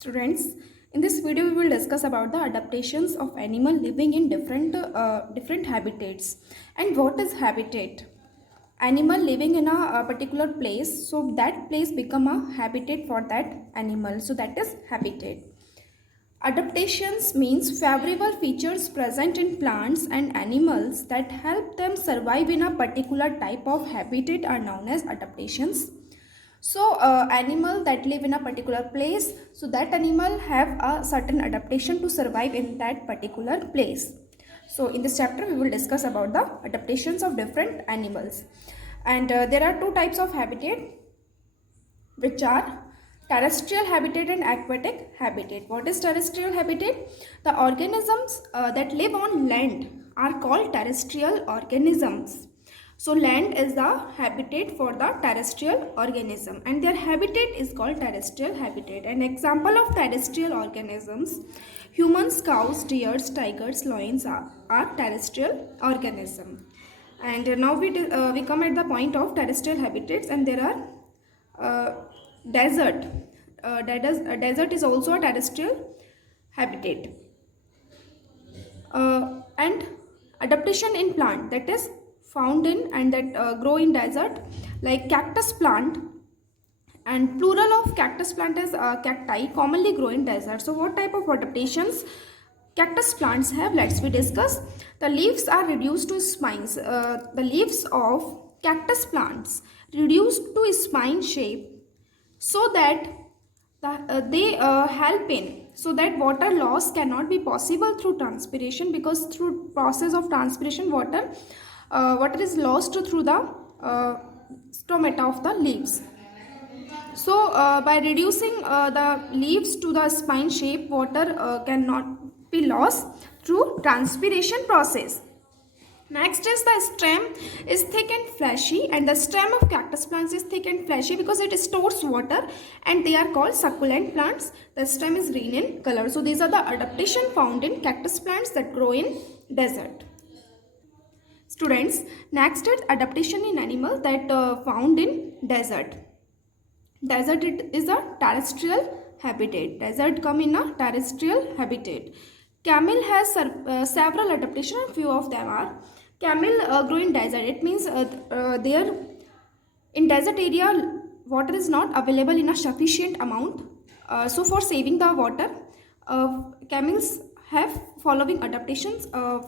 Students, in this video we will discuss about the adaptations of animal living in different habitats. And what is habitat? Animal living in a particular place, so that place become a habitat for that animal, so that is habitat. Adaptations means favorable features present in plants and animals that help them survive in a particular type of habitat are known as adaptations. So animal that live in a particular place, so that animal have a certain adaptation to survive in that particular place. So in this chapter we will discuss about the adaptations of different animals. And there are two types of habitat, which are terrestrial habitat and aquatic habitat. What is terrestrial habitat? The organisms that live on land are called terrestrial organisms. So land is the habitat for the terrestrial organism, and their habitat is called terrestrial habitat. An example of terrestrial organisms: humans, cows, deers, tigers, lions are terrestrial organism. And now we come at the point of terrestrial habitats, and there are desert. Desert is also a terrestrial habitat. And adaptation in plant that is found in and that grow in desert, like cactus plant, and plural of cactus plant is cacti, commonly grow in desert. So what type of adaptations cactus plants have? Let's we discuss. The leaves are reduced to spines. The leaves of cactus plants reduced to spine shape, so that they help in, so that water loss cannot be possible through transpiration, because through process of transpiration water is lost through the stomata of the leaves. So by reducing the leaves to the spine shape, water cannot be lost through transpiration process. Next is the stem is thick and fleshy, and the stem of cactus plants is thick and fleshy because it stores water, and they are called succulent plants. The stem is green in color. So these are the adaptation found in cactus plants that grow in desert. Students, next is adaptation in animal that found in desert. Desert it is a terrestrial habitat. Desert come in a terrestrial habitat. Camel has several adaptations, and few of them are: camel grow in desert. It means there in desert area water is not available in a sufficient amount. So for saving the water, camels have following adaptations.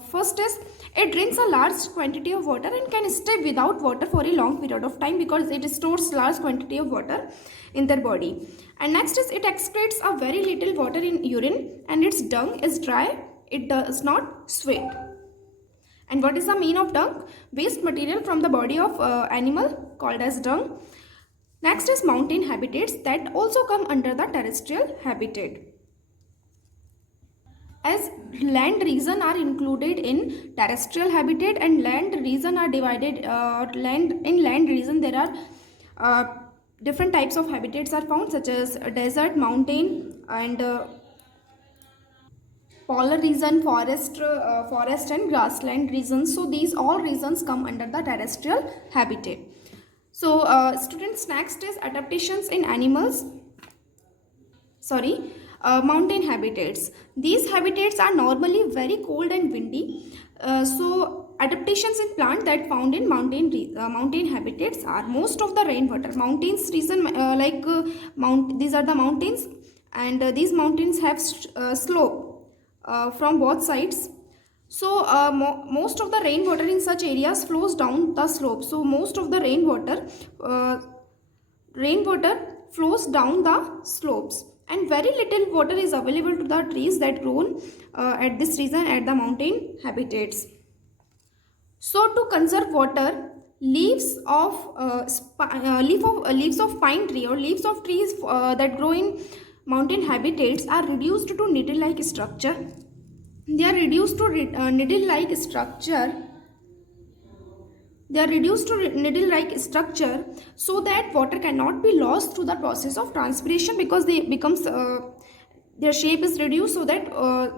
First is it drinks a large quantity of water and can stay without water for a long period of time because it stores large quantity of water in their body. And next is it excretes a very little water in urine, and its dung is dry. It does not sweat. And what is the mean of dung? Waste material from the body of animal called as dung. Next is mountain habitats that also come under the terrestrial habitat. As land region are included in terrestrial habitat, and land region are divided, land region there are different types of habitats are found, such as desert, mountain, and polar region, forest and grassland regions. So these all regions come under the terrestrial habitat. So students, next is adaptations in animals. Mountain habitats. These habitats are normally very cold and windy. So adaptations in plant that found in mountain habitats are: most of the rainwater. Mountains region these are the mountains, and these mountains have slope from both sides. So most of the rainwater in such areas flows down the slope. So most of the rainwater flows down the slopes, and very little water is available to the trees that grow at this region, at the mountain habitats. So to conserve water, leaves of pine tree or leaves of trees that grow in mountain habitats are reduced to needle-like structure. They are reduced to needle-like structure. So that water cannot be lost through the process of transpiration, because they becomes their shape is reduced, so that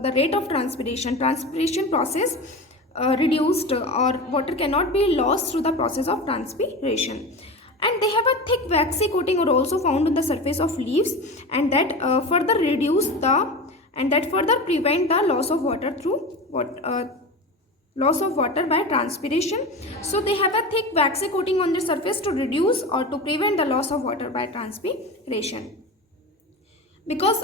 the rate of transpiration process reduced, or water cannot be lost through the process of transpiration. and they have a thick waxy coating are also found on the surface of leaves, and that further reduce the and that further prevent the loss of water through what loss of water by transpiration. So they have a thick waxy coating on the surface to reduce or to prevent the loss of water by transpiration. Because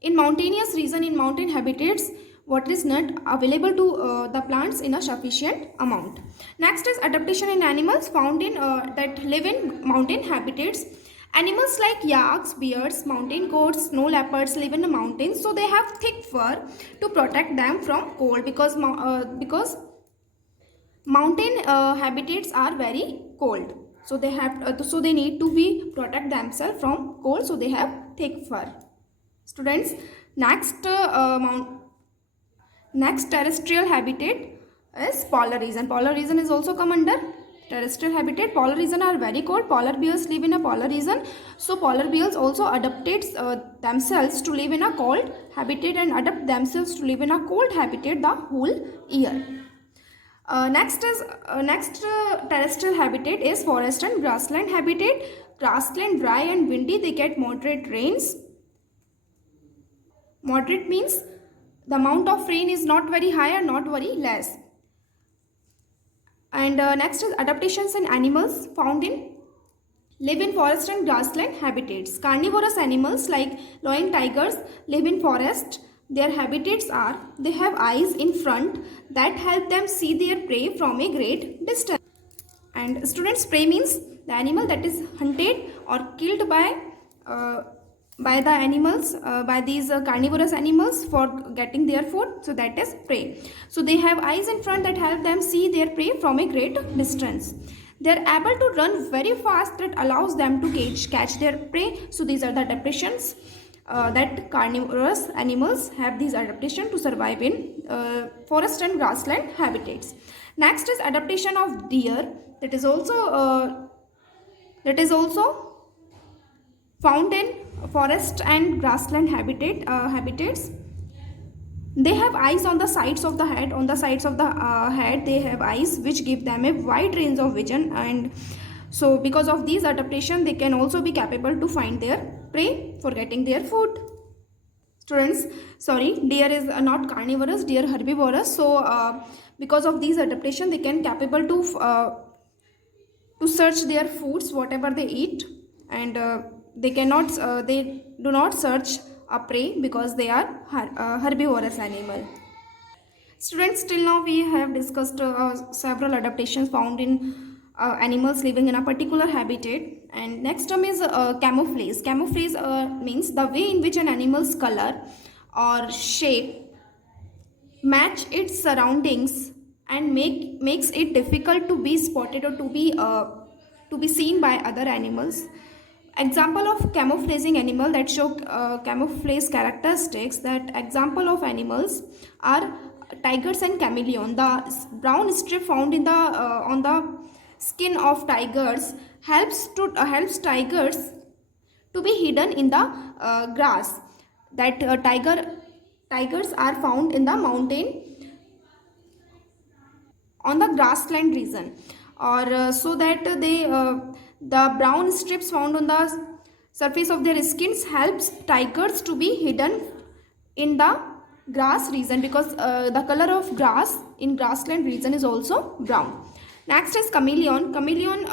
in mountainous region, in mountain habitats, water is not available to the plants in a sufficient amount. Next is adaptation in animals found in that live in mountain habitats. Animals like yaks, bears, mountain goats, snow leopards live in the mountains, so they have thick fur to protect them from cold, because mountain habitats are very cold, so they have so they need to be protect themselves from cold, so they have thick fur. Students, next terrestrial habitat is polar region. Polar region is also come under terrestrial habitat. Polar region are very cold. Polar bears live in a polar region, so polar bears also adapted themselves to live in a cold habitat and adapt themselves to live in a cold habitat the whole year. Next terrestrial habitat is forest and grassland habitat. Grassland dry and windy, they get moderate rains. Moderate means the amount of rain is not very high or not very less. And next is adaptations in animals found in live in forest and grassland habitats. Carnivorous animals like lion, tigers live in forest. Their habitats are, they have eyes in front that help them see their prey from a great distance. And students, prey means the animal that is hunted or killed by the animals, by these carnivorous animals for getting their food, so that is prey. So they have eyes in front that help them see their prey from a great distance. They are able to run very fast that allows them to catch their prey. So these are the adaptations that carnivorous animals have, these adaptation to survive in forest and grassland habitats. Next is adaptation of deer, that is also found in forest and grassland habitats. They have eyes on the sides of the head. On the sides of the head, they have eyes which give them a wide range of vision, and so because of these adaptation, they can also be capable to find their prey for getting their food. Students, sorry, deer is not carnivorous, deer herbivorous. So because of these adaptation, they can capable to search their foods, whatever they eat, and they do not search a prey because they are herbivorous animal. Students, till now we have discussed several adaptations found in animals living in a particular habitat. And next term is camouflage. Camouflage means the way in which an animal's color or shape match its surroundings and makes it difficult to be spotted or to be seen by other animals. Example of camouflaging animal that show camouflage characteristics, that example of animals are tigers and chameleon. The brown strip found in the on the skin of tigers helps tigers to be hidden in the grass. That tigers are found in the mountain on the grassland region, or so that the brown strips found on the surface of their skins helps tigers to be hidden in the grass region, because the color of grass in grassland region is also brown. Next is chameleon. Chameleon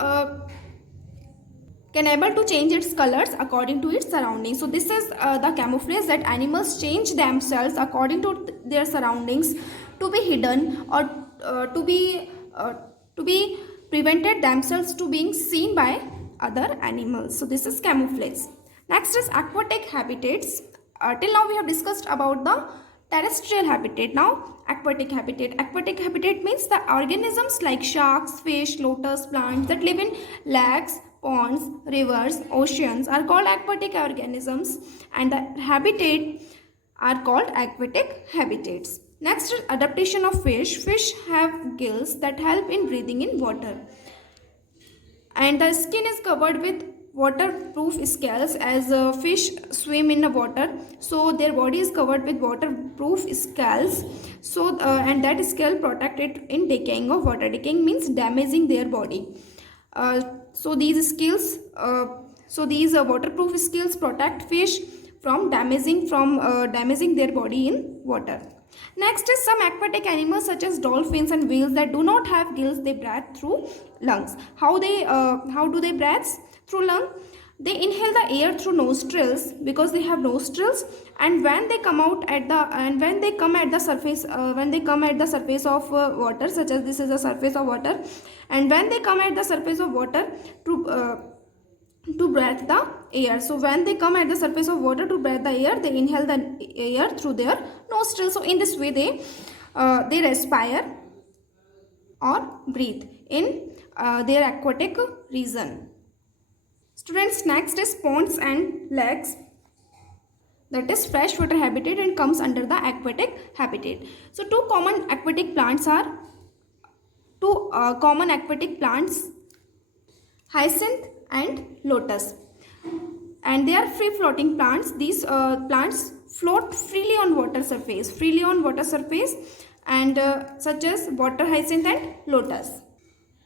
can able to change its colors according to its surroundings. So this is the camouflage, that animals change themselves according to their surroundings to be hidden or to be prevented themselves to being seen by other animals. So this is camouflage. Next is aquatic habitats. Till now we have discussed about the terrestrial habitat. Now aquatic habitat. Aquatic habitat means the organisms like sharks, fish, lotus plants that live in lakes, ponds, rivers, oceans are called aquatic organisms, and the habitat are called aquatic habitats. Next is adaptation of fish. Fish have gills that help in breathing in water, and the skin is covered with waterproof scales. As fish swim in the water, so their body is covered with waterproof scales, so and that scale protect it in decaying of water. Decaying means damaging their body. So these waterproof scales protect fish from damaging their body in water. Next is some aquatic animals such as dolphins and whales that do not have gills. They breathe through lungs. How do they breathe through lung? They inhale the air through nostrils because they have nostrils, and when they come at the surface, of water, such as this is the surface of water, and when they come at the surface of water to breathe the air. So when they come at the surface of water to breathe the air, they inhale the air through their nostrils. So in this way they respire or breathe in their aquatic region. Students, next is ponds and lakes, that is freshwater habitat and comes under the aquatic habitat. So two common aquatic plants, hyacinth and lotus, and they are free floating plants. These plants float freely on water surface, and such as water hyacinth and lotus.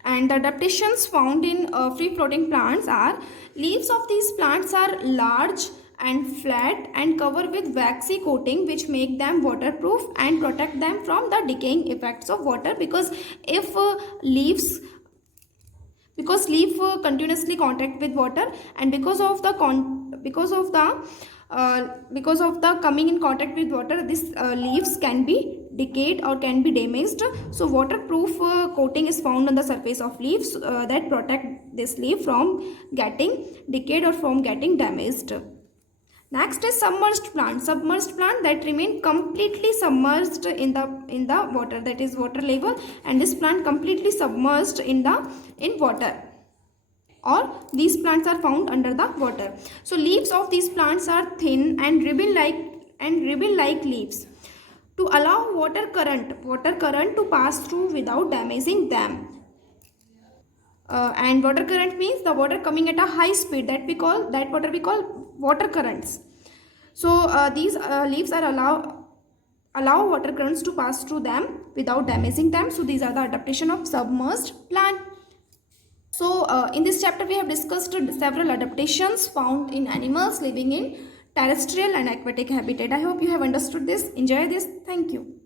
And the adaptations found in free floating plants are: leaves of these plants are large and flat and covered with waxy coating which make them waterproof and protect them from the decaying effects of water, because if leaves continuously contact with water, and because of the coming in contact with water, these leaves can be decayed or can be damaged. So waterproof coating is found on the surface of leaves that protect this leaf from getting decayed or from getting damaged. Next is submerged plant that remain completely submerged in the water, that is water level, and this plant completely submerged in water, or these plants are found under the water. So leaves of these plants are thin and ribbon-like leaves to allow water current to pass through without damaging them. And water current means the water coming at a high speed, that we call water currents. So these leaves are allow water currents to pass through them without damaging them. So these are the adaptation of submerged plant. So in this chapter we have discussed several adaptations found in animals living in terrestrial and aquatic habitat. I hope you have understood this. Enjoy this. Thank you.